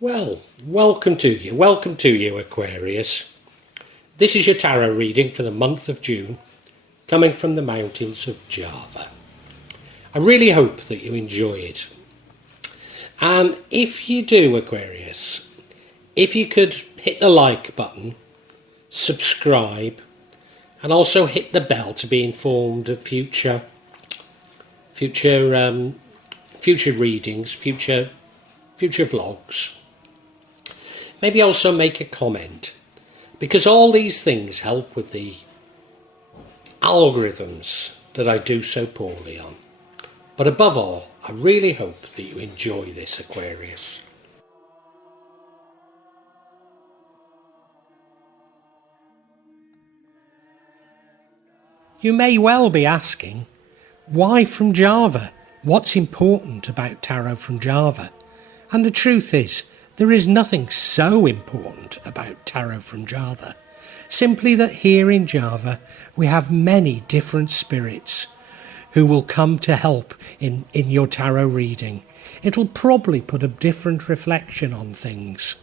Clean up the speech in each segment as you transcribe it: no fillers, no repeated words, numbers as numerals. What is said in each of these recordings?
Well, welcome to you, Aquarius. This is your tarot reading for the month of June, coming from the mountains of Java. I really hope that you enjoy it. And if you do, Aquarius, if you could hit the like button, subscribe, and also hit the bell to be informed of future readings, future vlogs. Maybe also make a comment, because all these things help with the algorithms that I do so poorly on. But above all, I really hope that you enjoy this, Aquarius. You may well be asking, why from Java? What's important about tarot from Java? And the truth is, there is nothing so important about tarot from Java. Simply that here in Java we have many different spirits who will come to help in your tarot reading. It'll probably put a different reflection on things.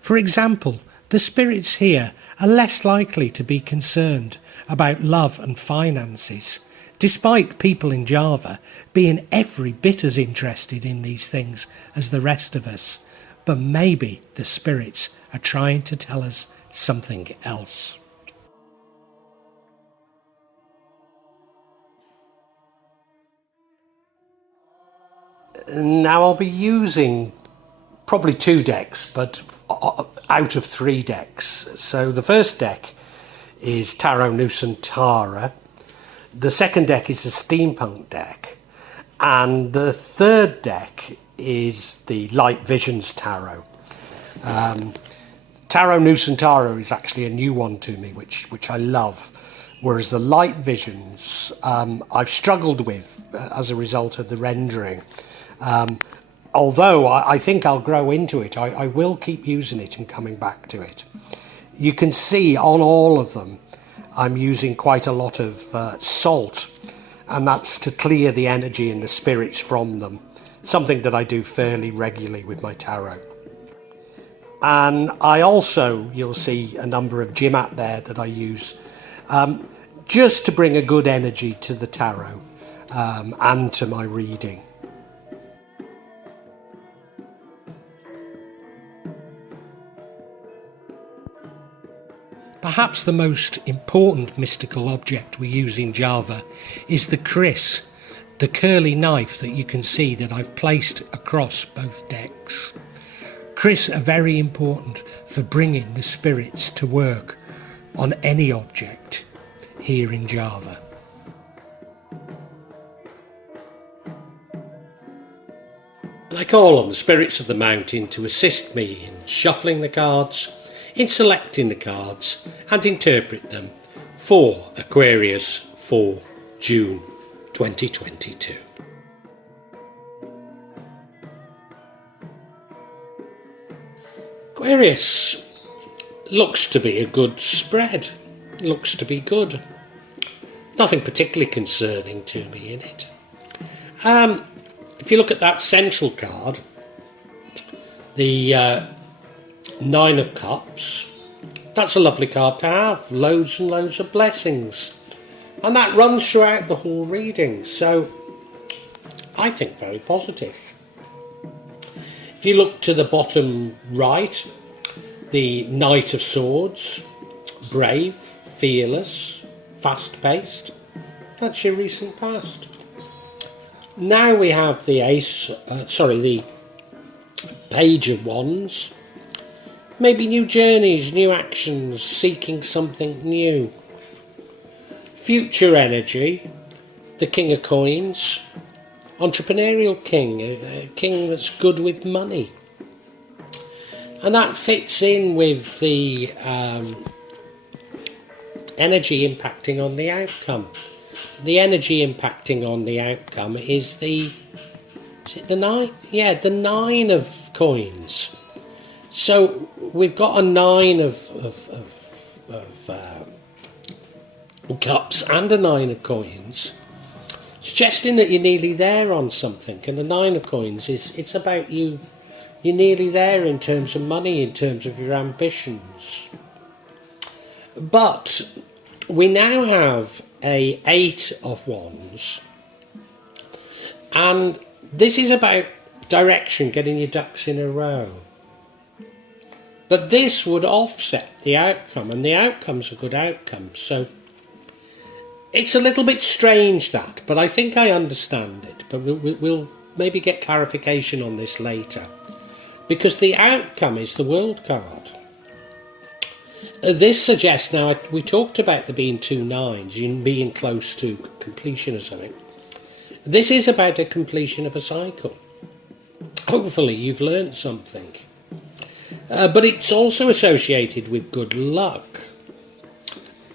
For example, the spirits here are less likely to be concerned about love and finances, despite people in Java being every bit as interested in these things as the rest of us. But maybe the spirits are trying to tell us something else. Now I'll be using probably 2 decks, but out of 3 decks. So the first deck is Tarot Nusantara. The second deck is the Steampunk deck. And the third deck is the Light Visions Tarot. Tarot Nusantara is actually a new one to me, which I love. Whereas the Light Visions, I've struggled with as a result of the rendering. Although I think I'll grow into it, I will keep using it and coming back to it. You can see on all of them, I'm using quite a lot of salt, and that's to clear the energy and the spirits from them. Something that I do fairly regularly with my tarot. And I also, you'll see a number of Jimat there that I use just to bring a good energy to the tarot and to my reading. Perhaps the most important mystical object we use in Java is the kris, the curly knife that you can see that I've placed across both decks. Kris are very important for bringing the spirits to work on any object here in Java. And I call on the spirits of the mountain to assist me in shuffling the cards, in selecting the cards and interpret them for Aquarius for June 2022. Aquarius looks to be a good spread, looks to be good. Nothing particularly concerning to me in it. If you look at that central card, the 9 of Cups, that's a lovely card to have, loads and loads of blessings. And that runs throughout the whole reading, so I think very positive. If you look to the bottom right, the Knight of Swords, brave, fearless, fast-paced, that's your recent past. Now we have the the Page of Wands, maybe new journeys, new actions, seeking something new. Future energy, the King of Coins, entrepreneurial king, a king that's good with money. And that fits in with the energy impacting on the outcome. The energy impacting on the outcome is the 9? Yeah, the 9 of Coins. So we've got a 9 of Cups and a 9 of Coins, suggesting that you're nearly there on something. And the 9 of Coins it's about you You're nearly there in terms of money, in terms of your ambitions. But we now have a 8 of Wands, and this is about direction, getting your ducks in a row. But this would offset the outcome, and the outcome's a good outcome. So it's a little bit strange, that, but I think I understand it. But we'll maybe get clarification on this later, because the outcome is the World card. This suggests, now we talked about there being 2 9s, you being close to completion or something. This is about a completion of a cycle. Hopefully you've learned something. But it's also associated with good luck.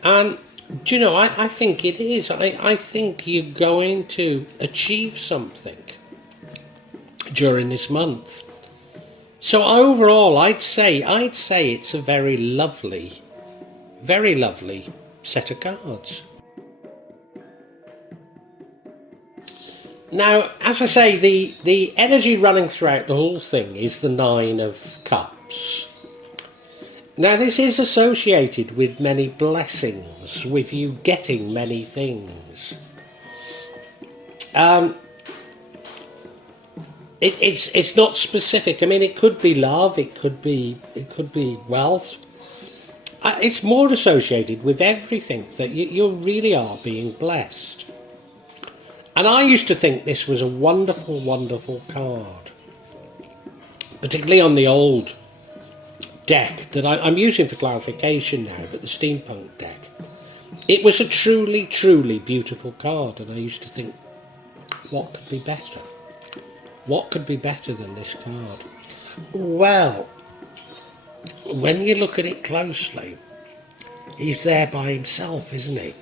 And, do you know, I think it is. I think you're going to achieve something during this month. So overall, I'd say it's a very lovely set of cards. Now, as I say, the energy running throughout the whole thing is the 9 of Cups. Now, this is associated with many blessings, with you getting many things. It's not specific. I mean, it could be love, it could be wealth. It's more associated with everything, that you really are being blessed. And I used to think this was a wonderful, wonderful card, particularly on the old deck that I'm using for clarification now, but the steampunk deck. It was a truly, truly beautiful card, and I used to think, what could be better? What could be better than this card? Well, when you look at it closely, he's there by himself, isn't he?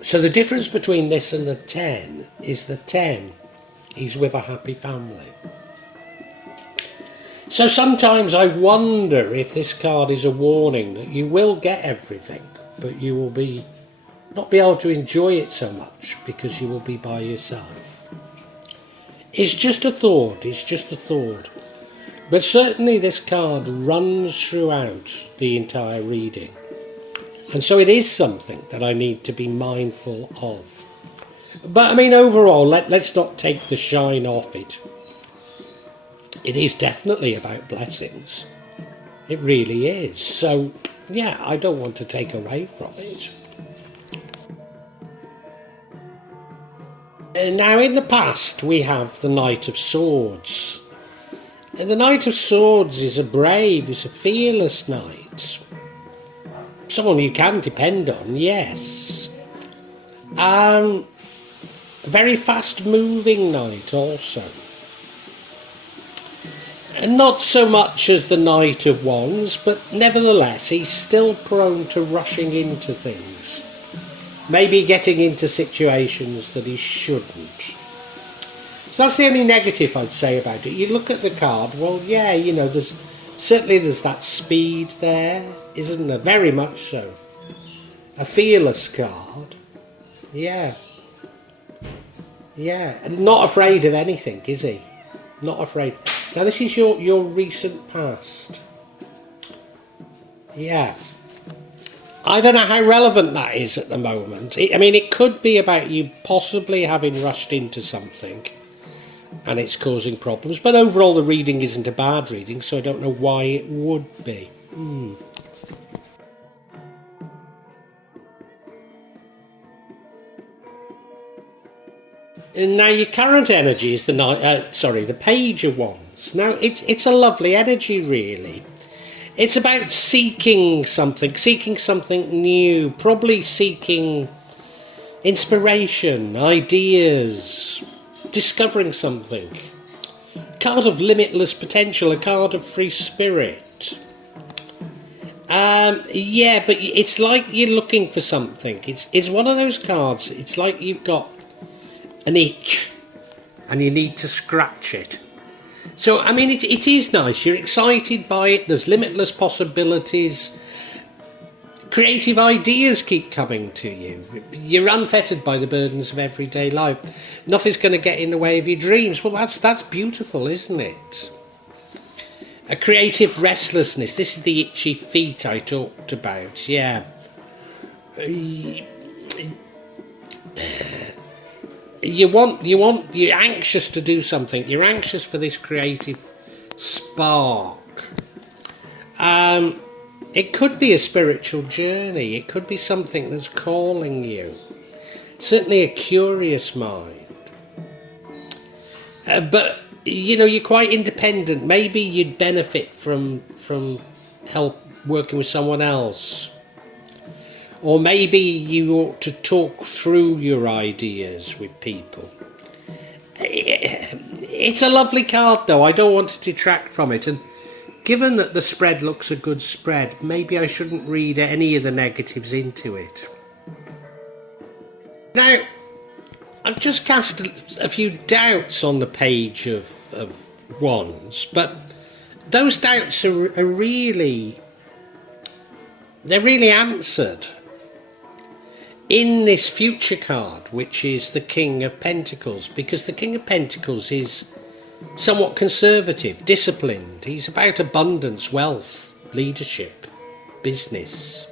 So the difference between this and the 10 is the 10, he's with a happy family. So sometimes I wonder if this card is a warning that you will get everything, but you will not be able to enjoy it so much because you will be by yourself. It's just a thought, But certainly this card runs throughout the entire reading. And so it is something that I need to be mindful of. But I mean, overall, let's not take the shine off it. It is definitely about blessings. It really is. So, yeah, I don't want to take away from it. Now, in the past, we have the Knight of Swords. And the Knight of Swords is a brave, is a fearless knight. Someone you can depend on, yes. A very fast-moving knight also. And not so much as the Knight of Wands, but nevertheless, he's still prone to rushing into things. Maybe getting into situations that he shouldn't. So that's the only negative I'd say about it. You look at the card, well, yeah, you know, there's that speed there, isn't there? Very much so. A fearless card. Yeah. Yeah, and not afraid of anything, is he? Not afraid. Now, this is your recent past. Yeah. I don't know how relevant that is at the moment. I mean, it could be about you possibly having rushed into something and it's causing problems. But overall, the reading isn't a bad reading, so I don't know why it would be. And now, your current energy is the Page of Wands. Now, it's a lovely energy, really. It's about seeking something new, probably seeking inspiration, ideas, discovering something. A card of limitless potential, a card of free spirit. Yeah, but it's like you're looking for something. It's one of those cards, it's like you've got an itch and you need to scratch it. So, I mean, it is nice. You're excited by it. There's limitless possibilities. Creative ideas keep coming to you. You're unfettered by the burdens of everyday life. Nothing's going to get in the way of your dreams. Well, that's beautiful, isn't it? A creative restlessness. This is the itchy feet I talked about. Yeah. You're anxious to do something. You're anxious for this creative spark. It could be a spiritual journey. It could be something that's calling you. Certainly a curious mind. But, you're quite independent. Maybe you'd benefit from help working with someone else. Or maybe you ought to talk through your ideas with people. It's a lovely card, though. I don't want to detract from it. And given that the spread looks a good spread, maybe I shouldn't read any of the negatives into it. Now, I've just cast a few doubts on the page of Wands, but those doubts are really answered in this future card, which is the King of Pentacles, because the King of Pentacles is somewhat conservative, disciplined. He's about abundance, wealth, leadership, business.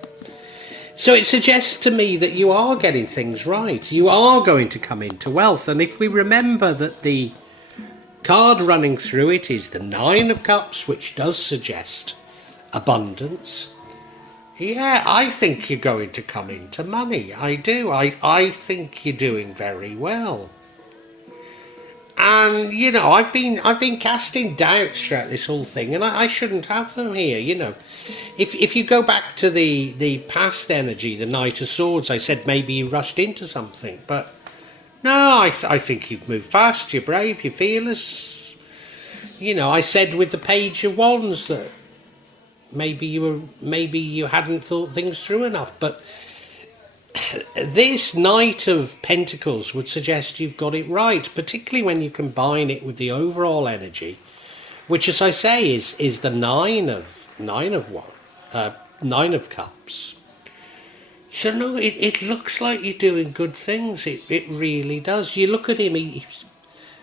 So it suggests to me that you are getting things right. You are going to come into wealth. And if we remember that the card running through it is the Nine of Cups, which does suggest abundance. Yeah, I think you're going to come into money. I do. I think you're doing very well. And, I've been casting doubts throughout this whole thing, and I shouldn't have them here, If you go back to the past energy, the Knight of Swords, I said maybe you rushed into something, but no, I think you've moved fast, you're brave, you're fearless. I said with the Page of Wands that maybe you hadn't thought things through enough, but this Knight of Pentacles would suggest you've got it right, particularly when you combine it with the overall energy, which, as I say, is the Nine of Cups. So no, it looks like you're doing good things. It really does. You look at him; he's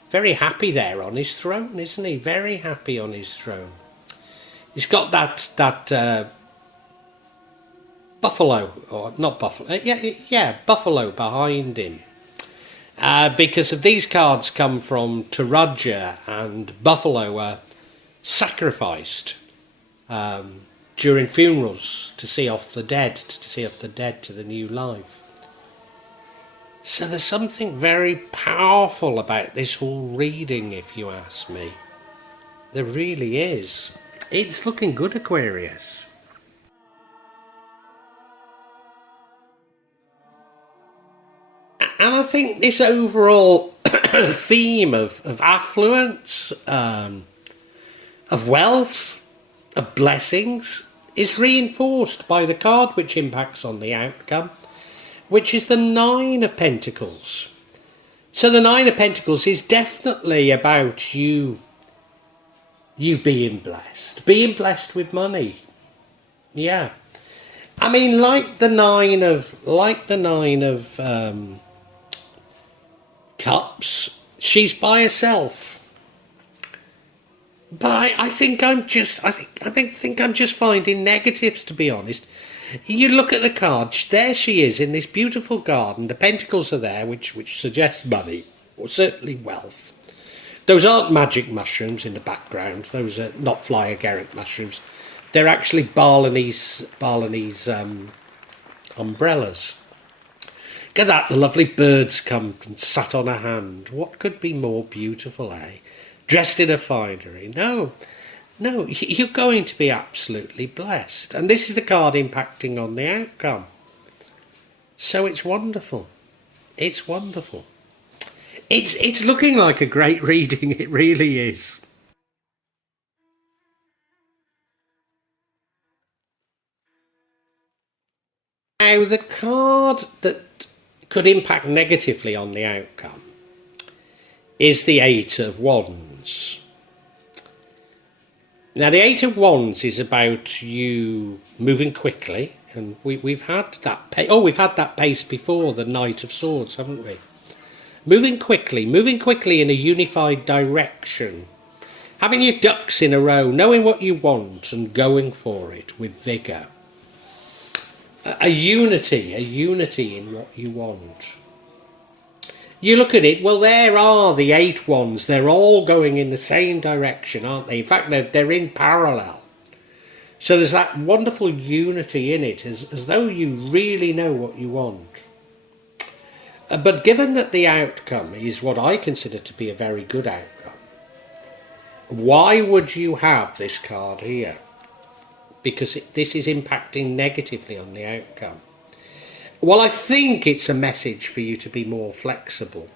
very happy there on his throne, isn't he? Very happy on his throne. He's got that buffalo, or not buffalo, buffalo behind him. Because of these cards come from Taraja, and buffalo are sacrificed during funerals to see off the dead, to the new life. So there's something very powerful about this whole reading, if you ask me. There really is. It's looking good, Aquarius. And I think this overall theme of affluence, of wealth, of blessings, is reinforced by the card which impacts on the outcome, which is the Nine of Pentacles. So the Nine of Pentacles is definitely about you being blessed with money. Yeah. I mean, like the nine of Cups, she's by herself. But I think I'm just finding negatives, to be honest. You look at the card, there she is in this beautiful garden. The pentacles are there, which suggests money, or certainly wealth. Those aren't magic mushrooms in the background. Those are not fly agaric mushrooms. They're actually Balinese umbrellas. Look at that, the lovely birds come and sat on her hand. What could be more beautiful, eh? Dressed in a finery. No, you're going to be absolutely blessed. And this is the card impacting on the outcome. So it's wonderful. It's wonderful. It's looking like a great reading, it really is. Now, the card that could impact negatively on the outcome is the Eight of Wands. Now, the Eight of Wands is about you moving quickly, And we've had that pace. Oh, we've had that pace before, the Knight of Swords, haven't we? Moving quickly in a unified direction. Having your ducks in a row, knowing what you want and going for it with vigour. A unity in what you want. You look at it, well, there are the 8 ones. They're all going in the same direction, aren't they? In fact, they're in parallel. So there's that wonderful unity in it, as though you really know what you want. But given that the outcome is what I consider to be a very good outcome, why would you have this card here? Because this is impacting negatively on the outcome. Well, I think it's a message for you to be more flexible.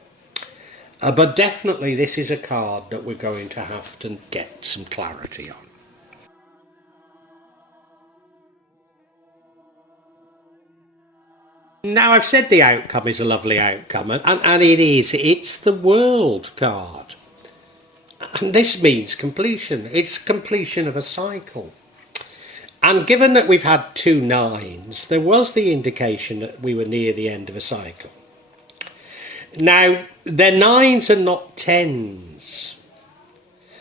But definitely this is a card that we're going to have to get some clarity on. Now, I've said the outcome is a lovely outcome, and it is. It's the World card. And this means completion. It's completion of a cycle. And given that we've had 2 9s, there was the indication that we were near the end of a cycle. Now, they're 9s and not 10s.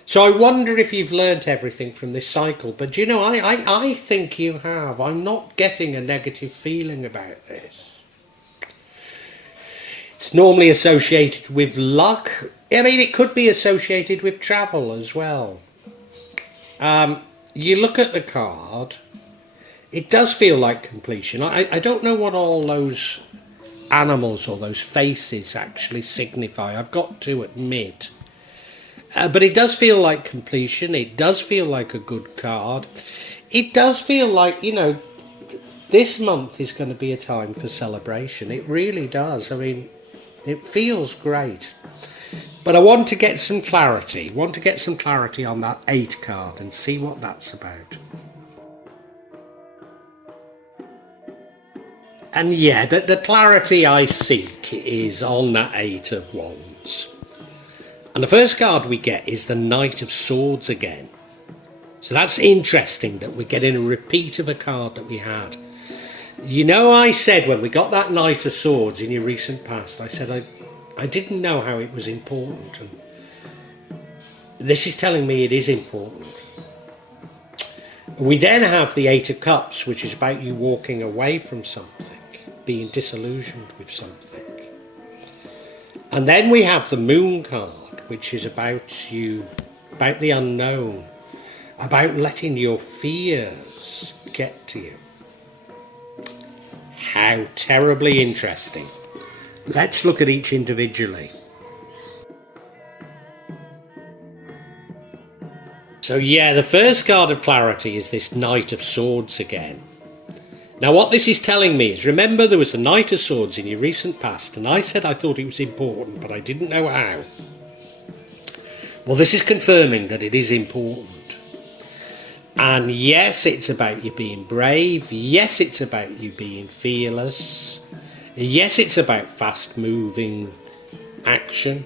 So I wonder if you've learnt everything from this cycle. But you know, I think you have. I'm not getting a negative feeling about this. It's normally associated with luck. I mean, it could be associated with travel as well. You look at the card, it does feel like completion. I don't know what all those animals or those faces actually signify, I've got to admit. But it does feel like completion. It does feel like a good card. It does feel like, you know, this month is going to be a time for celebration. It really does. I mean, it feels great. But I want to get some clarity. On that 8 card and see what that's about. And yeah, the clarity I seek is on that 8 of Wands. And the first card we get is the Knight of Swords again. So that's interesting that we're getting a repeat of a card that we had. You know, I said when we got that Knight of Swords in your recent past, I said I didn't know how it was important. And this is telling me it is important. We then have the 8 of Cups, which is about you walking away from something, being disillusioned with something. And then we have the Moon card, which is about you, about the unknown, about letting your fears get to you. How terribly interesting. Let's look at each individually. So yeah, the first card of clarity is this Knight of Swords again. Now what this is telling me is, remember there was the Knight of Swords in your recent past, and I said I thought it was important, but I didn't know how. Well, this is confirming that it is important. And yes, it's about you being brave. Yes, it's about you being fearless. Yes, it's about fast-moving action.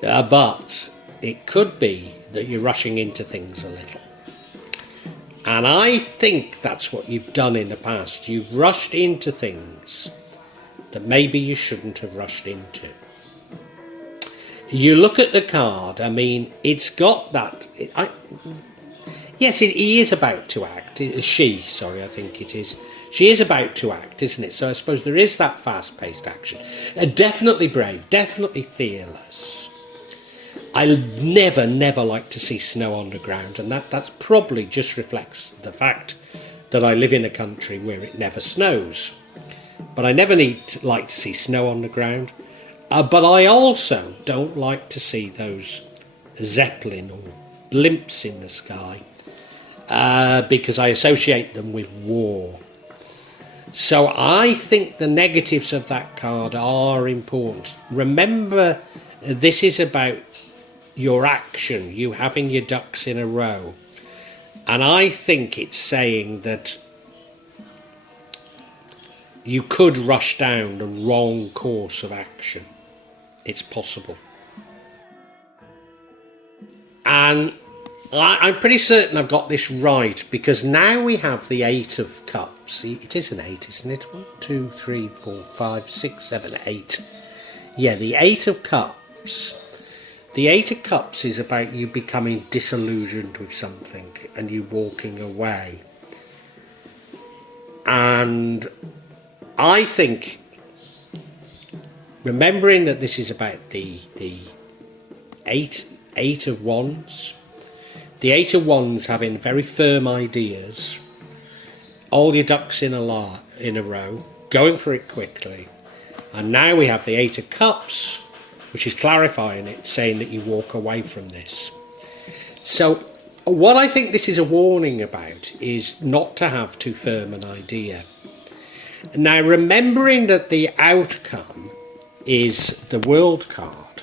But it could be that you're rushing into things a little. And I think that's what you've done in the past. You've rushed into things that maybe you shouldn't have rushed into. You look at the card, I mean, it's got that... Yes, he is about to act. She is about to act, isn't it? So I suppose there is that fast-paced action. Definitely brave, definitely fearless. I never like to see snow on the ground, and that's probably just reflects the fact that I live in a country where it never snows. But I never like to see snow on the ground. But I also don't like to see those Zeppelin or blimps in the sky. Because I associate them with war. So I think the negatives of that card are important. Remember, this is about your action, you having your ducks in a row. And I think it's saying that you could rush down the wrong course of action. It's possible. And I'm pretty certain I've got this right, because now we have the Eight of Cups. It is an 8, isn't it? 1, 2, 3, 4, 5, 6, 7, 8. Yeah, the Eight of Cups. The Eight of Cups is about you becoming disillusioned with something and you walking away. And I think, remembering that this is about the eight of Wands, the Eight of Wands having very firm ideas, all your ducks in a row, going for it quickly. And now we have the Eight of Cups, which is clarifying it, saying that you walk away from this. So what I think this is a warning about is not to have too firm an idea. Now, remembering that the outcome is the World card,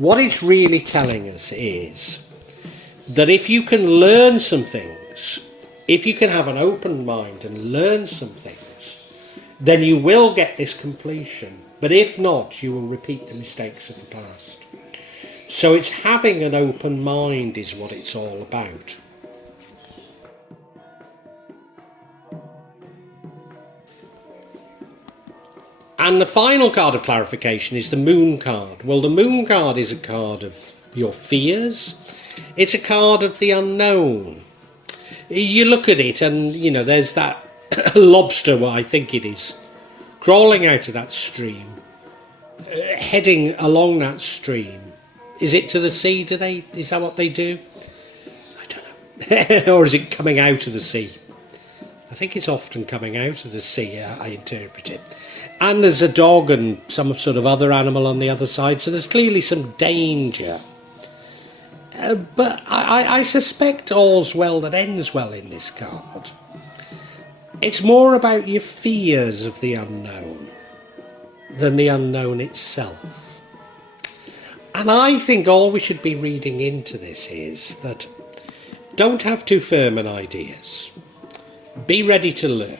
what it's really telling us is that if you can learn some things, if you can have an open mind and learn some things, then you will get this completion. But if not, you will repeat the mistakes of the past. So it's having an open mind is what it's all about. And the final card of clarification is the Moon card. Well, the Moon card is a card of your fears. It's a card of the unknown. You look at it and, you know, there's that lobster, I think it is, crawling out of that stream, heading along that stream. Is it to the sea? Is that what they do? I don't know. Or is it coming out of the sea? I think it's often coming out of the sea, I interpret it. And there's a dog and some sort of other animal on the other side, so there's clearly some danger. But I suspect all's well that ends well in this card. It's more about your fears of the unknown than the unknown itself. And I think all we should be reading into this is that don't have too firm an ideas. Be ready to learn.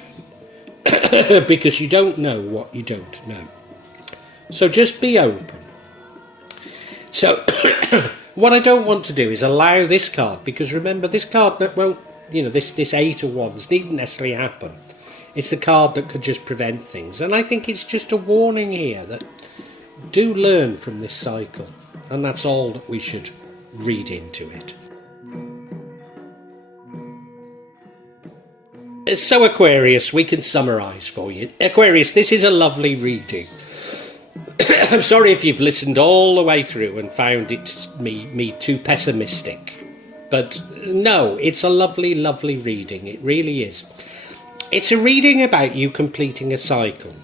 Because you don't know what you don't know. So just be open. So what I don't want to do is allow this card, because remember, this card that won't, you know, this Eight of Wands needn't necessarily happen. It's the card that could just prevent things. And I think it's just a warning here that do learn from this cycle. And that's all that we should read into it. So Aquarius, we can summarise for you. Aquarius, this is a lovely reading. I'm sorry if you've listened all the way through and found it me too pessimistic. But no, it's a lovely, lovely reading. It really is. It's a reading about you completing a cycle.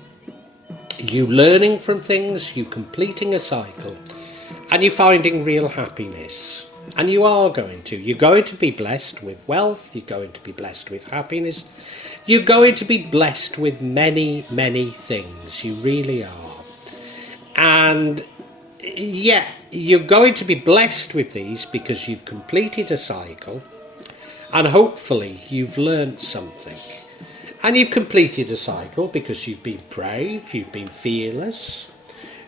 You learning from things, you completing a cycle, and you finding real happiness. And you are going to. You're going to be blessed with wealth. You're going to be blessed with happiness. You're going to be blessed with many, many things. You really are. And yeah, you're going to be blessed with these because you've completed a cycle. And hopefully you've learnt something. And you've completed a cycle because you've been brave. You've been fearless.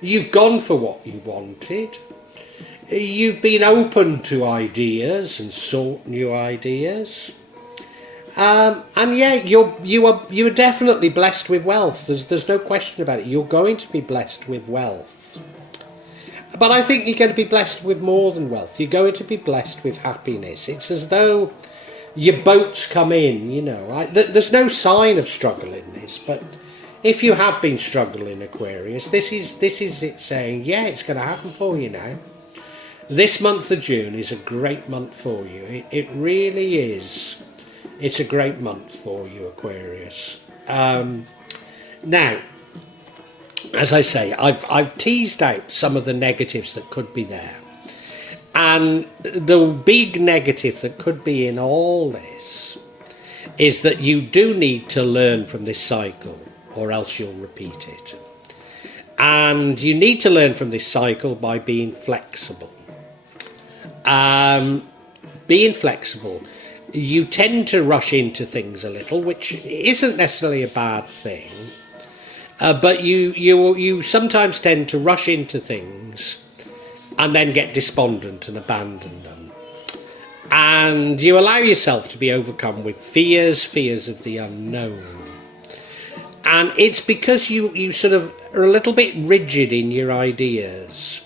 You've gone for what you wanted. You've been open to ideas and sought new ideas, and yeah, you are definitely blessed with wealth. There's no question about it. You're going to be blessed with wealth, but I think you're going to be blessed with more than wealth. You're going to be blessed with happiness. It's as though your boats come in. You know, there's no sign of struggle in this, but if you have been struggling, Aquarius, this is it saying, yeah, it's going to happen for you now. This month of June is a great month for you. It really is. It's a great month for you, Aquarius. Now, as I say, I've teased out some of the negatives that could be there. And the big negative that could be in all this is that you do need to learn from this cycle, or else you'll repeat it. And you need to learn from this cycle by being flexible. Being flexible, you tend to rush into things a little, which isn't necessarily a bad thing, but you sometimes tend to rush into things and then get despondent and abandon them. and you allow yourself to be overcome with fears of the unknown. And it's because you sort of are a little bit rigid in your ideas.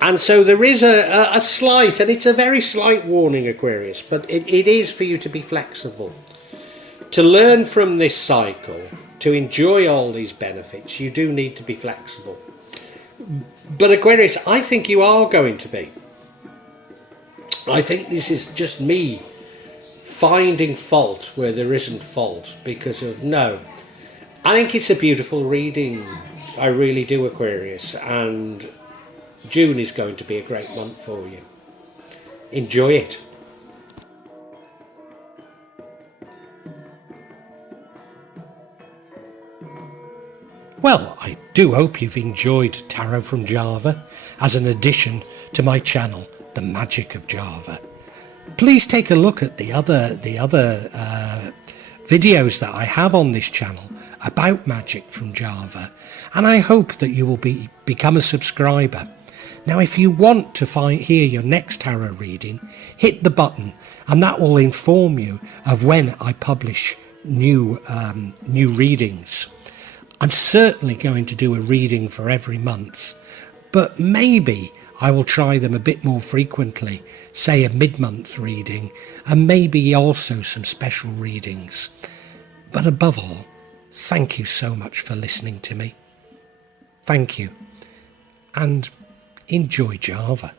And so there is a slight, and it's a very slight warning, Aquarius, but it is for you to be flexible. To learn from this cycle, to enjoy all these benefits, you do need to be flexible. But Aquarius, I think you are going to be. I think this is just me finding fault where there isn't fault because of no. I think it's a beautiful reading. I really do, Aquarius, and June is going to be a great month for you. Enjoy it. Well, I do hope you've enjoyed Tarot from Java as an addition to my channel, The Magic of Java. Please take a look at the other videos that I have on this channel about magic from Java, and I hope that you will become a subscriber. Now, if you want to hear your next tarot reading, hit the button, and that will inform you of when I publish new readings. I'm certainly going to do a reading for every month, but maybe I will try them a bit more frequently, say a mid-month reading, and maybe also some special readings. But above all, thank you so much for listening to me. Thank you, and enjoy Java.